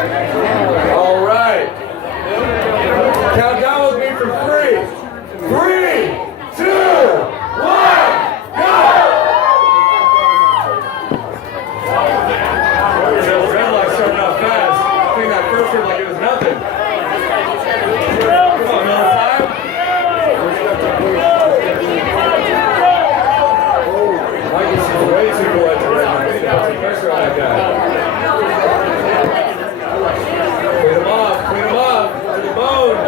All right. Count down with me for 3, 2, 1, go! The red light starting out fast. I think that first hit like it was nothing. Come on, another time. Mike is way too collected right now. He's got some pressure on that guy. Clean him off to the bone.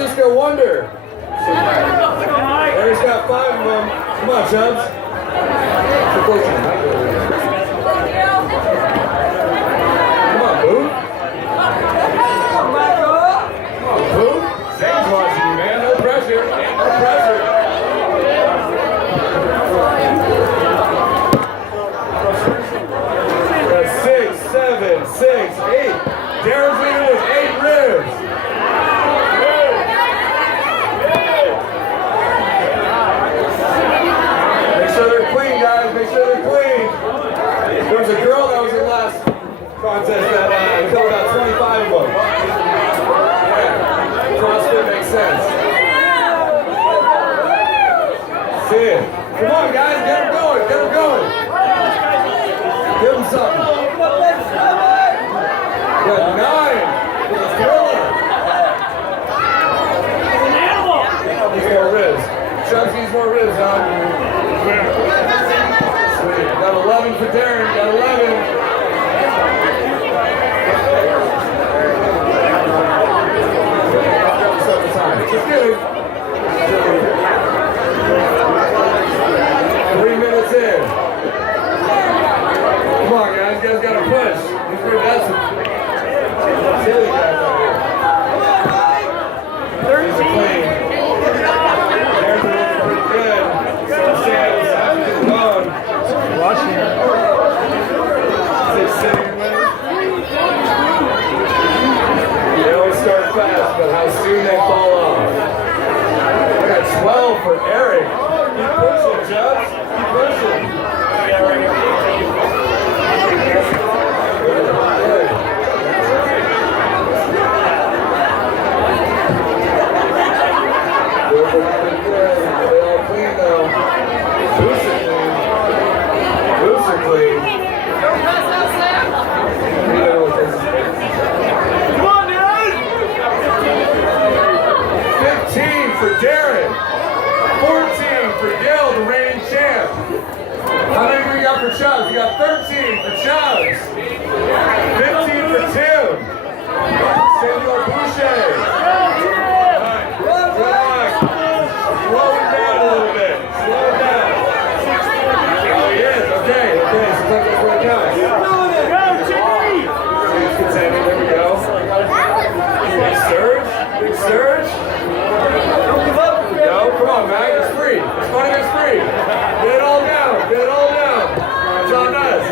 Francisco Wonder. There's got 5 of them. Come on, Chubbs. Come on, Boo. Come on, Boo. Sam's watching you, man. No pressure. No pressure. That's 6, 7, 6, 8. Darren's leading with 8 ribs. There was a girl that was in last contest that killed about 25 of them. Yeah, CrossFit makes sense. See it. Come on, guys, get them going, get them going. Give them something. Got 9 with a thriller. Needs more ribs. Chubbs needs more ribs, huh? Got 11 for Darren, got 11. Let's get it. 3 minutes in. Come on, guys, you guys gotta push. These are that's silly guys out here. 13. Darren's looking pretty good. So Sam is after the bone. Watching. They always start fast, but how soon they fall off. I got 12 for Eric. Keep pushing, Chubbs. Keep pushing. They all clean though. Lucidly. Come on, dude! 15 for Darren. 14 for Gil, the reigning champ. How many do we got for Chubbs? We got 13 for Chubbs. 15 for Tim. Samuel Boucher. Slow it down a little bit. Slow it down. Oh, he is. Okay, so that's what it counts. Go, Jimmy! There we go. Big surge. Big surge. Don't give up. There we go. Come on, Mac. It's free. It's funny, it's free. Get it all down. Get it all down. It's on us.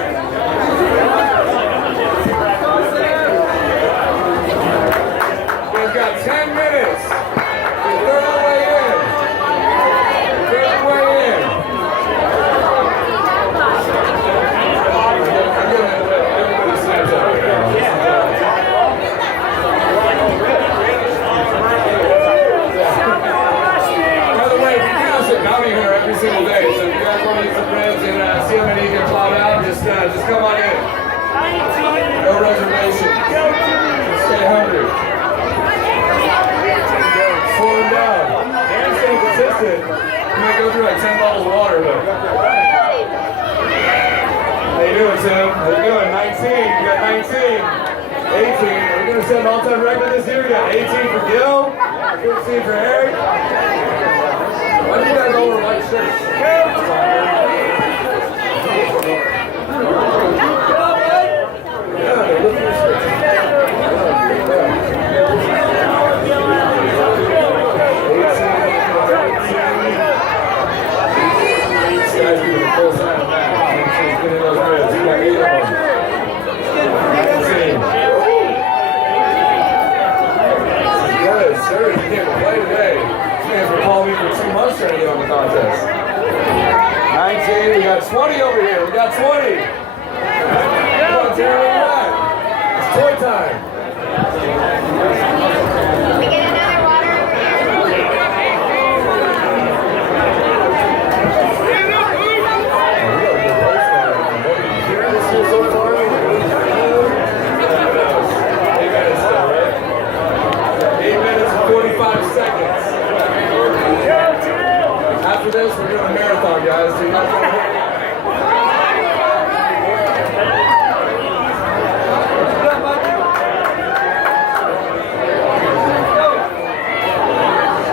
We've got 10 minutes. Third way in. Third way in. Everybody stands up. By the way, we do this at Bounty Hunter every single day, so if you guys come on in. No reservation. Stay hungry. Slow him down. And stay consistent. You might go through like 10 bottles of water, but. How you doing, Tim? How you doing? 19. You got 19. 18. We're going to set an all-time record this year. We got 18 for Gil. 15 for Eric. Why do you guys all wear white shirts? Yeah, they look your shirts. This guy's doing a full sign of that. He's getting those ribs. He got 8 of them. 19. Good, sir. You can't play today. You guys were calling me for 2 months trying to get on the contest. 19. We got 20 over here. We got 20. Come on, Jeremy, what you got? It's toy time. We get another water over here. After this, we're doing a marathon, guys. So you guys want to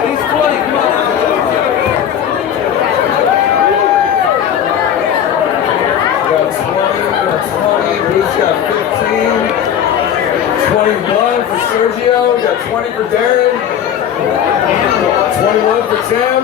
He's 20, come on now. got 20, Bruce got 15, 21 for Sergio, we got 20 for Darren, 21 for Tim.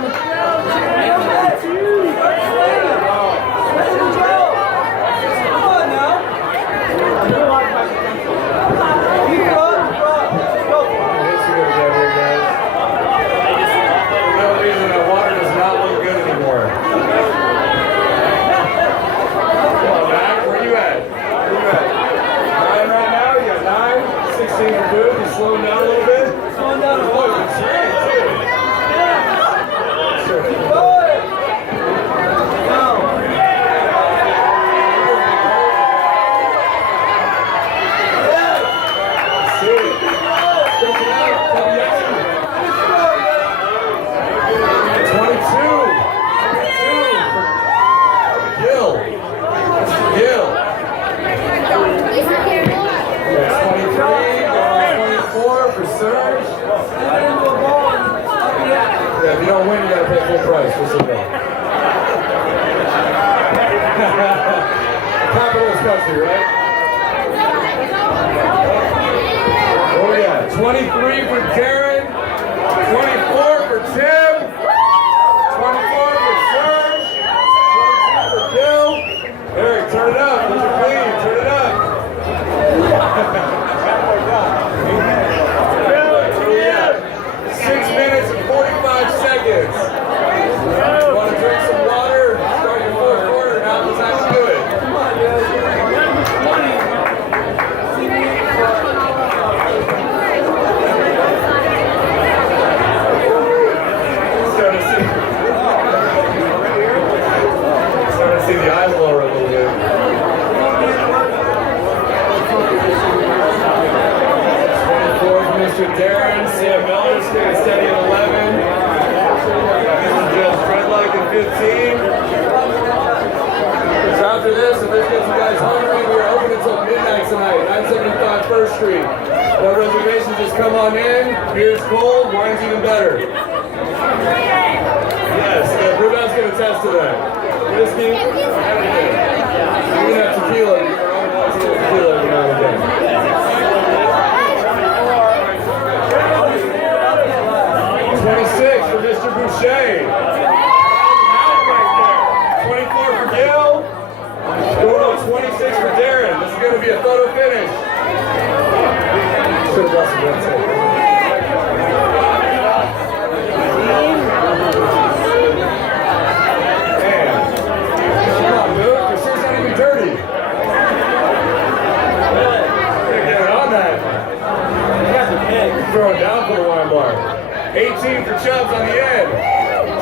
Slowing down a little bit. Slowing down a Oh, little it's great, too. Sure. Keep going. No. See it. Stretch it out. Double action. 22. 22 for Gil. That's for Gil. Yeah, 23. 24 for Serge. Yeah, if you don't win, you gotta pay full price. Just so you know. Capitalist country, right? What we got? 23 for Darren. 24 for Tim. 24 for Serge. 22 for Gil. Eric, turn it up. Those are clean. Turn it up. 6 minutes and 45 seconds. You want to drink some water? Start your fourth quarter. Now it's time to do it. Come on, dude. 20. Starting to see the eyes lower a little bit. 24 for Mr. Darren. Sam Miller staying steady at 11. Mr. Joe Fredluck at 15. So after this, if this gets you guys hungry, we are open until midnight tonight, 975 First Street. No reservations, just come on in. Beer's cold, wine's even better. Yes, Brewdog's going to attest to that. Whiskey, everything. Even have tequila. You can only want a little tequila every now and again. 26 for Mr. Boucher. Right there. 24 for Gil. Going on 26 for Darren. This is going to be a photo finish. Should have got some red tape. Come on, dude. Your shirt's not even dirty. Gotta get it on that. Throwing down for the wine bar. 18 for Chubbs on the end.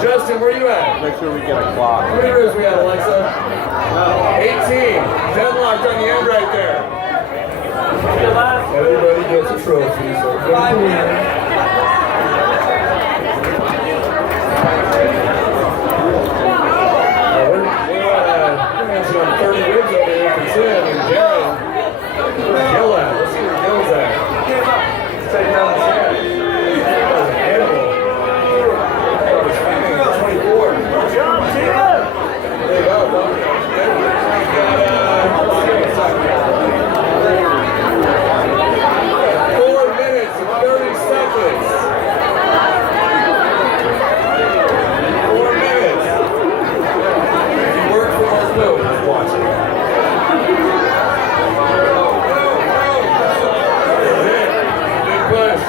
Justin, where you at? Make sure we get a clock. How many ribs we at, Alexa? 18. Deadlocked on the end right there. Everybody gets a trophy. So 5 minutes. we're on 30 ribs over here for Tim and Darren. Where's Gil at? Let's see where Gil's at. He's taking down the chat. That was an animal. That was 24. There you go. Got 4 minutes and 30 seconds. 4 minutes. If you work for us, no, just watch it. Big push.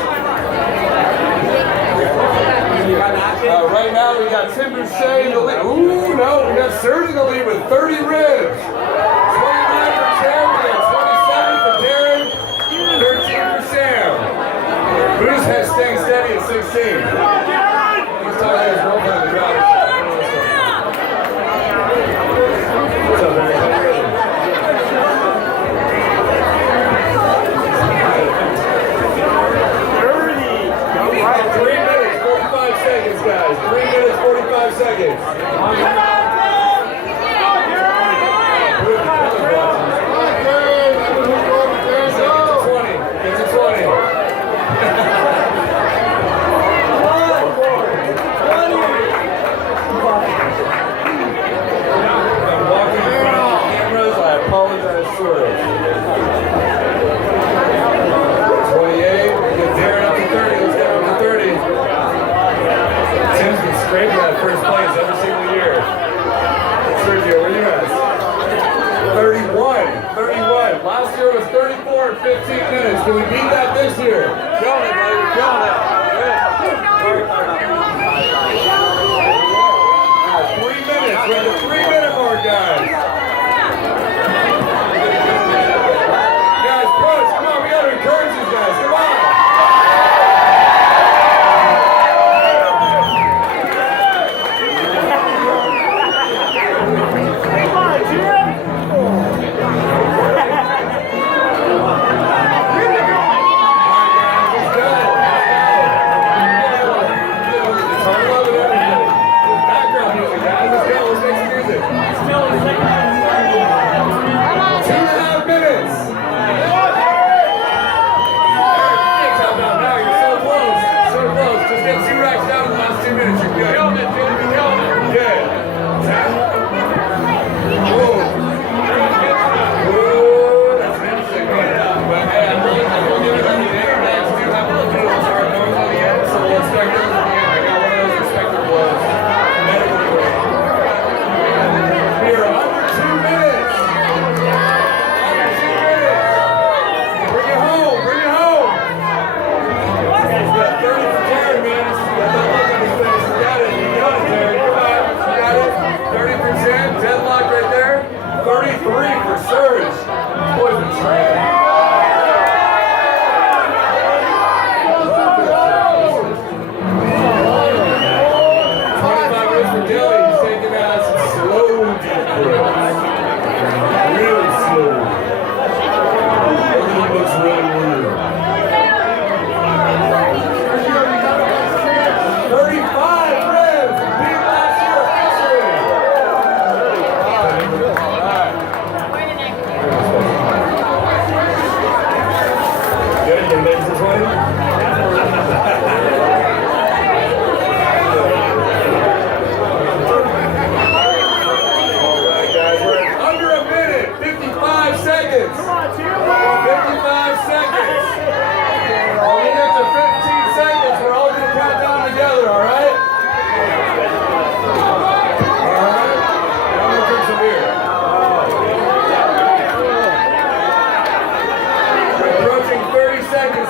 Right now we got Tim Boucher in the lead. Ooh, no, we got Serge in the lead with 30 ribs. 29 for Tim, we got 27 for Darren, 13 for Sam. Bruce has staying steady at 16. He's talking to his girlfriend in the driver's seat. What's up, man? 3 minutes, 45 seconds, guys. 3 minutes, 45 seconds. Get to 20. I'm walking in front of the cameras. I apologize, sort of. 28. Get Darren up to 30. Let's get him to 30. Tim's been scraping that first place every single year. Sergio, where you at? 31. 31. Last year was 34 in 15 minutes. Can we beat that this year? Killing it, buddy. We're killing it. Now, 3 minutes. We're at the 3-minute mark, guys. Guys, push. Come on, we got to encourage these guys. Come on.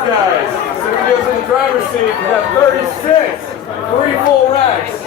Guys, Sergio's in the driver's seat. We got 36, 3 full racks.